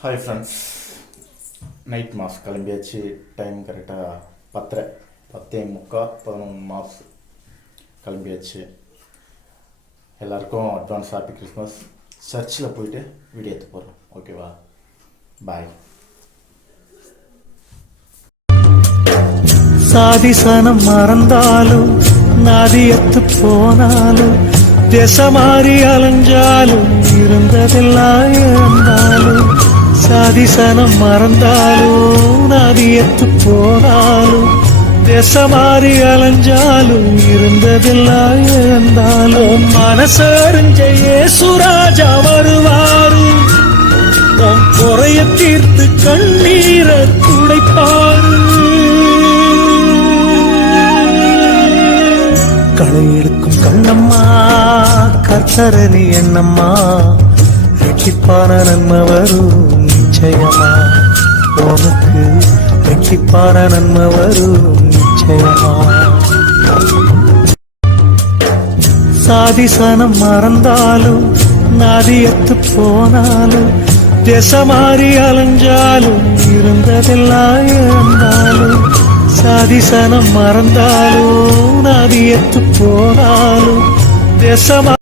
Hi friends, night mass கிளம்பியாச்சு. Time கரெக்டாக 10:30, 10:45, 11 mass கிளம்பியாச்சு. எல்லாருக்கும் அட்வான்ஸ் ஹாப்பி கிறிஸ்மஸ். சர்ச்சில் போயிட்டு வீடியோ எடுத்து போடுறோம், ஓகேவா? பாய். சாதிசனம் மறந்தாலும் நாதியத்து போனாலும் தேசமாறி அலைஞ்சாலும் இருந்ததெல்லாம் இழந்தாலும் சாதிசனம் மறந்தாலும் நாதியத்து போனாலும் தேசமாறி அலைஞ்சாலும் இருந்ததெல்லாம் இழந்தாலும் மனசறிஞ்ச இயேசுராஜா வருவாரு. உன் குறைய தீர்த்து கண்ணீரை துடைப்பாரு. களை எடுக்கும் கண்ணம்மா கர்த்தரணி என்னம்மா, ரெட்டிப்பான நன்மை வரும் நிச்சயமா. உனக்கு ரெட்டிப்பான நன்மை வரும் நிச்சயமா. சாதிசனம் மறந்தாலும் நாதியத்து போனாலும் தேசமாறி அலைஞ்சாலும் இருந்ததெல்லாம் இழந்தாலும் சாதிசனம் மறந்தாலும் நாதியத்து போனாலும் தேசமா